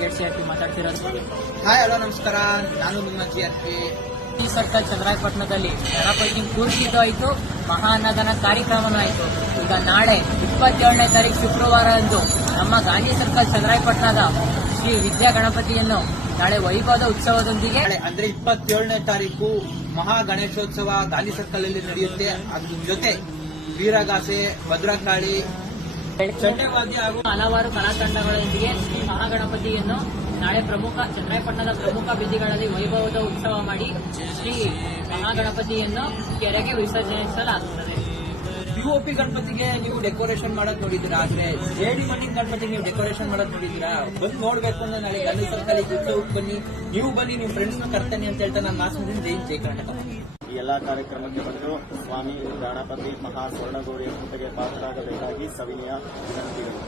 GHCRP ಮಾತಾಡ್ತಿರೋದು. Hi hello ನಮಸ್ಕಾರ, ನಾನು ನಿಮ್ಮ GRP. ಈ ಸರ್ಕಲ್ ಚಂದ್ರಾಯಪಟ್ಟಣದಲ್ಲಿ ಗಣಪತಿ ಕೂರಿಸಿದ್ದು ಆಯಿತು, ಮಹಾ ಅನ್ನದಾನ ಕಾರ್ಯಕ್ರಮನೂ ಆಯಿತು. ಈಗ ನಾಳೆ 27ನೇ ತಾರೀಕು ಶುಕ್ರವಾರ ಅಂದು ನಮ್ಮ ಗಾಂಧಿ ಸರ್ಕಲ್ ಚಂದ್ರಾಯಪಟ್ಟಣದ ಶ್ರೀ ವಿದ್ಯಾ ಗಣಪತಿಯನ್ನು ನಾಳೆ ವೈಭವದ ಉತ್ಸವದೊಂದಿಗೆ ಅಂದ್ರೆ 27ನೇ ತಾರೀಕು ಮಹಾ ಗಣೇಶೋತ್ಸವ ಗಾಂಧಿ ಸರ್ಕಲ್ ಅಲ್ಲಿ ನಡೆಯುತ್ತೆ. ಅದ್ರ ಜೊತೆ ವೀರಗಾಸೆ, ಭದ್ರಕಾಳಿ, ಚಂಡವಾದ್ಯ ಹಾಗೂ ಹಲವಾರು ಕಲಾತಂಡಗಳೊಂದಿಗೆ ಮಹಾಗಣಪತಿಯನ್ನು ನಾಳೆ ಚಂದ್ರಾಯಪಟ್ಟಣದ ಪ್ರಮುಖ ಬೀದಿಗಳಲ್ಲಿ ವೈಭವದ ಉತ್ಸವ ಮಾಡಿ ಶ್ರೀ ಮಹಾಗಣಪತಿಯನ್ನು ಕೆರೆಗೆ ವಿಸರ್ಜಿಸಲಾಗುತ್ತದೆ. POP ಗಣಪತಿಗೆ ನೀವು ಡೆಕೋರೇಷನ್ ಮಾಡೋದ್ ನೋಡಿದ್ದೀರಾ? ಆದ್ರೆ ಜೇಡಿ ಮಣ್ಣಿನ ಗಣಪತಿಗೆ ನೀವು ಡೆಕೋರೇಷನ್ ಮಾಡೋದ್ ನೋಡಿದ್ದೀರಾ? ಬಂದು ನೋಡ್ಬೇಕು ಅಂದ್ರೆ ನಾಳೆ ಗಾಂಧಿ ಸರ್ಕಲ್ ಉತ್ಸವಕ್ಕೆ ಬನ್ನಿ, ನೀವು ಬನ್ನಿ, ನಿಮ್ಮ ಫ್ರೆಂಡ್ಸ್ ನ ಕರ್ತಾನೆ ಅಂತ ಹೇಳ್ತಾ ನಾನು ಮಾಸ್ಮದಿಂದ ಜೈ ಕರ್ನಾಟಕ. ಈ ಎಲ್ಲಾ ಕಾರ್ಯಕ್ರಮಕ್ಕೆ ಬಂದು ಸ್ವಾಮಿ ಗಣಪತಿ ಮಹಾ ಸ್ವರ್ಣಗೌರಿಯ ಕೃಪೆಗೆ ಪಾತ್ರರಾಗಬೇಕಾಗಿ ಸವಿನಯ ವಿನಂತಿಗಳು.